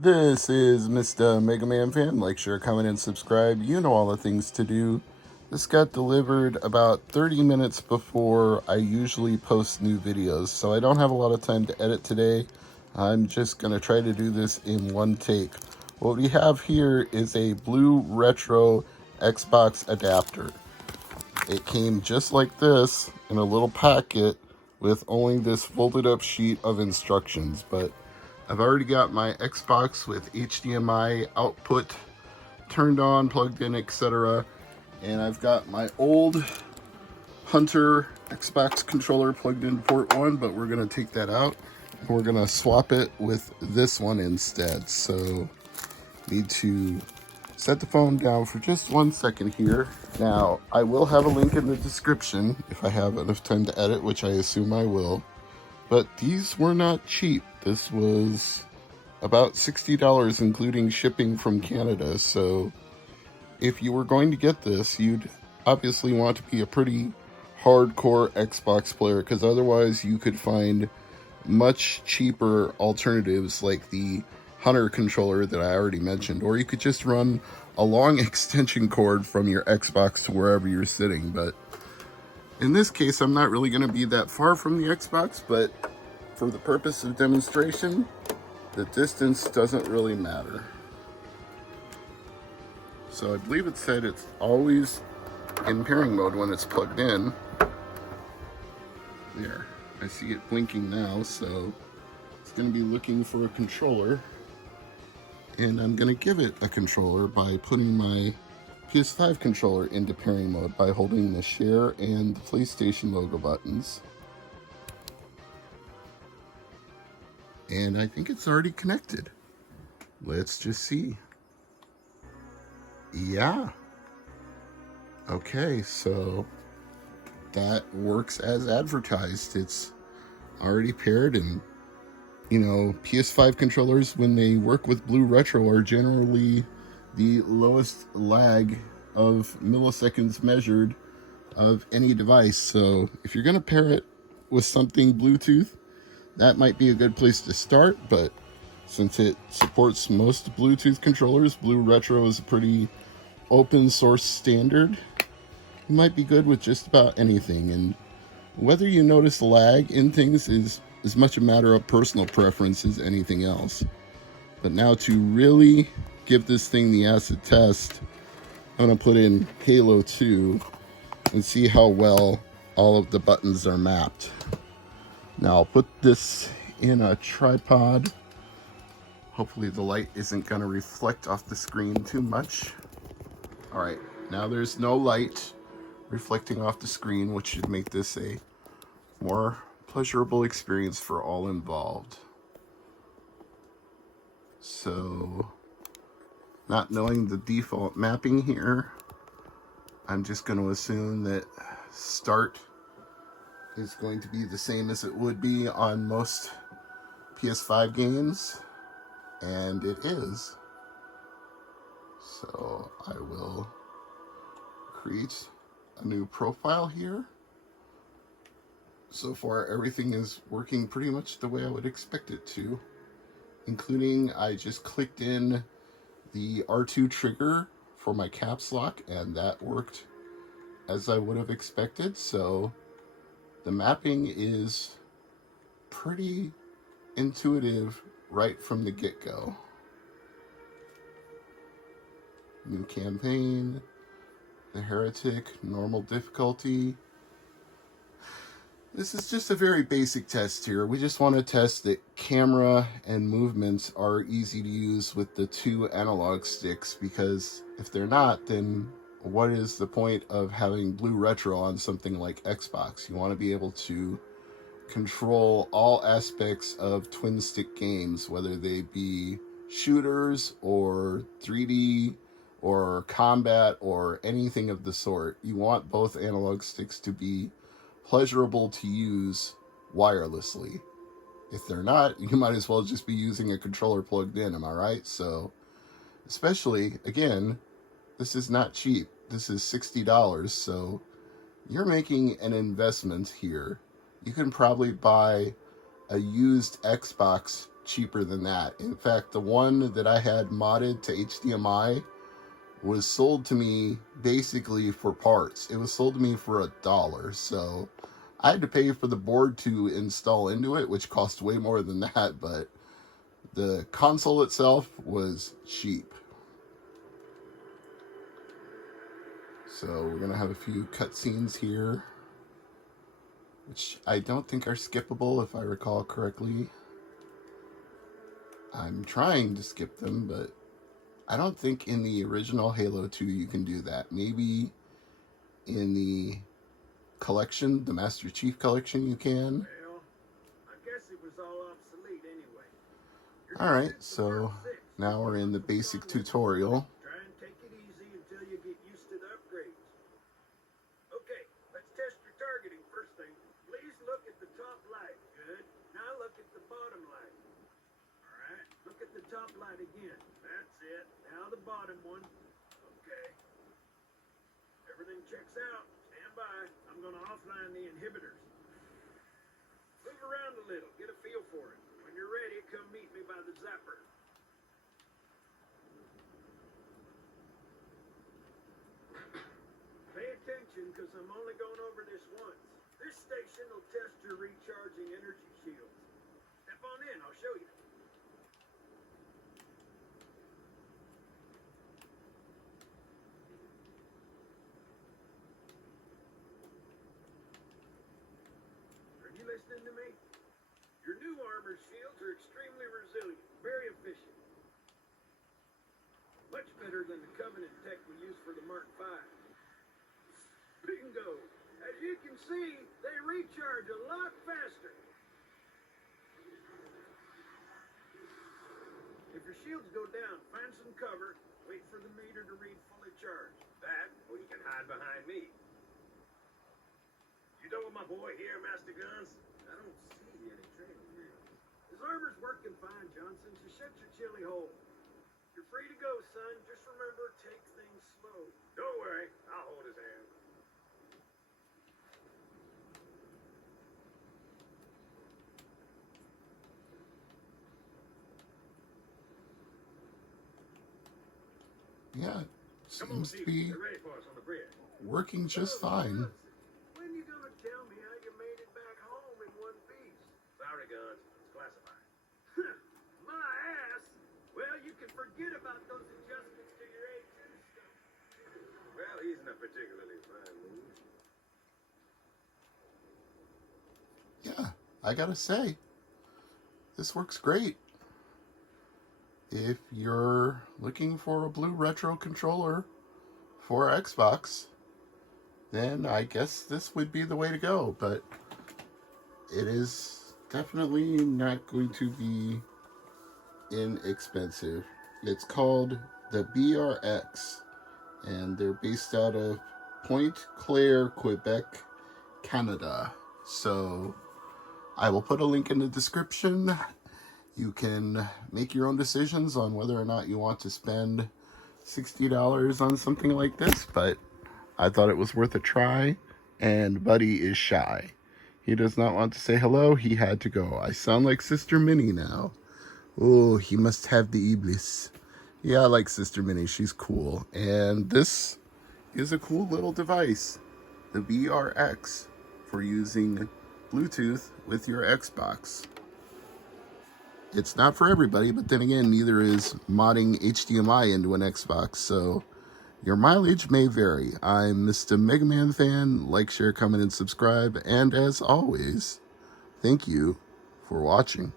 This is Mr. Mega Man Fan. Like, share, comment, and subscribe. You know all the things to do. This got delivered about 30 minutes before I usually post new videos, so I don't have a lot of time to edit today. I'm just going to try to do this in one take. What we have here is a BlueRetro Xbox adapter. It came just like this in a little packet with only this folded up sheet of instructions, but I've already got my Xbox with HDMI output turned on, plugged in, etc. And I've got my old Hunter Xbox controller plugged in port 1, but we're going to take that out and we're going to swap it with this one instead. So need to set the phone down for just 1 second here. Now, I will have a link in the description if I have enough time to edit, which I assume I will. But these were not cheap. This was about $60 including shipping from Canada. So if you were going to get this, you'd obviously want to be a pretty hardcore Xbox player, because otherwise you could find much cheaper alternatives like the Hunter controller that I already mentioned, or you could just run a long extension cord from your Xbox to wherever you're sitting. But in this case, I'm not really going to be that far from the Xbox, but for the purpose of demonstration, the distance doesn't really matter. So I believe it said it's always in pairing mode when it's plugged in. There, I see it blinking now, so it's going to be looking for a controller. And I'm going to give it a controller by putting my PS5 controller into pairing mode by holding the share and the PlayStation logo buttons. And I think it's already connected. Let's just see. Yeah. Okay, so that works as advertised. It's already paired, and you know, PS5 controllers, when they work with BlueRetro, are generally the lowest lag of milliseconds measured of any device. So if you're going to pair it with something Bluetooth, that might be a good place to start. But since it supports most Bluetooth controllers, BlueRetro is a pretty open source standard. It might be good with just about anything. And whether you notice lag in things is as much a matter of personal preference as anything else. But now to really give this thing the acid test, I'm going to put in Halo 2 and see how well all of the buttons are mapped. Now I'll put this in a tripod. Hopefully the light isn't going to reflect off the screen too much. Alright, now there's no light reflecting off the screen, which should make this a more pleasurable experience for all involved. So, not knowing the default mapping here, I'm just going to assume that start is going to be the same as it would be on most PS5 games, and it is. So I will create a new profile here. So far, everything is working pretty much the way I would expect it to, including I just clicked in the R2 trigger for my caps lock, and that worked as I would have expected. So the mapping is pretty intuitive right from the get-go. New campaign, the Heretic, normal difficulty. This is just a very basic test here. We just want to test that camera and movements are easy to use with the two analog sticks, because if they're not, then what is the point of having BlueRetro on something like Xbox? You want to be able to control all aspects of twin stick games, whether they be shooters or 3D or combat or anything of the sort. You want both analog sticks to be pleasurable to use wirelessly. If they're not, you might as well just be using a controller plugged in, am I right? So, especially, again, this is not cheap. This is $60, so you're making an investment here. You can probably buy a used Xbox cheaper than that. In fact, the one that I had modded to HDMI was sold to me basically for parts. It was sold to me for $1. So I had to pay for the board to install into it, which cost way more than that, but the console itself was cheap. So we're going to have a few cutscenes here, which I don't think are skippable if I recall correctly. I'm trying to skip them, but I don't think in the original Halo 2 you can do that. Maybe in the collection, the Master Chief collection, you can. Well, I guess it was all obsolete anyway. Alright, so now we're in the basic tutorial. Try and take it easy until you get used to the upgrades. Okay, let's test your targeting first thing. Please look at the top light. Good. Now look at the bottom light. Alright, look at the top light again. That's it. Now the bottom one. Okay. Everything checks out. Stand by. I'm going to offline the inhibitors. Move around a little. Get a feel for it. When you're ready, come meet me by the zapper. Pay attention, because I'm only going over this once. This station will test your recharging energy shields. Step on in. I'll show you. Are you listening to me? Your new armor shields are extremely resilient, very efficient. Much better than the Covenant tech we use for the Mark V. Bingo! As you can see, they recharge a lot faster. If your shields go down, find some cover, wait for the meter to read fully charged. That, or you can hide behind me. You done with my boy here, Master Guns? I don't see any training wheels. His armor's working fine, Johnson, so shut your chilly hole. You're free to go, son. Just remember, take things slow. Don't worry, I'll hold his hand. Yeah, seems to be They're ready for us on the bridge. working just fine. When you gonna tell me how you made it back home in one piece? Sorry, Guns. It's classified. My ass! Well, you can forget about those adjustments to your A2 stuff. Well, he's in a particularly fine mood. Yeah, I gotta say, this works great. If you're looking for a BlueRetro controller for Xbox, then I guess this would be the way to go. But it is definitely not going to be inexpensive. It's called the BRX, and they're based out of Pointe Claire, Quebec, Canada. So I will put a link in the description. You can make your own decisions on whether or not you want to spend $60 on something like this, but I thought it was worth a try, and Buddy is shy. He does not want to say hello. He had to go. I sound like Sister Minnie now. Oh, he must have the Iblis. Yeah, I like Sister Minnie. She's cool. And this is a cool little device, the BRX, for using Bluetooth with your Xbox. It's not for everybody, but then again, neither is modding HDMI into an Xbox, so your mileage may vary. I'm Mr. Mega Man Fan. Like, share, comment, and subscribe. And as always, thank you for watching.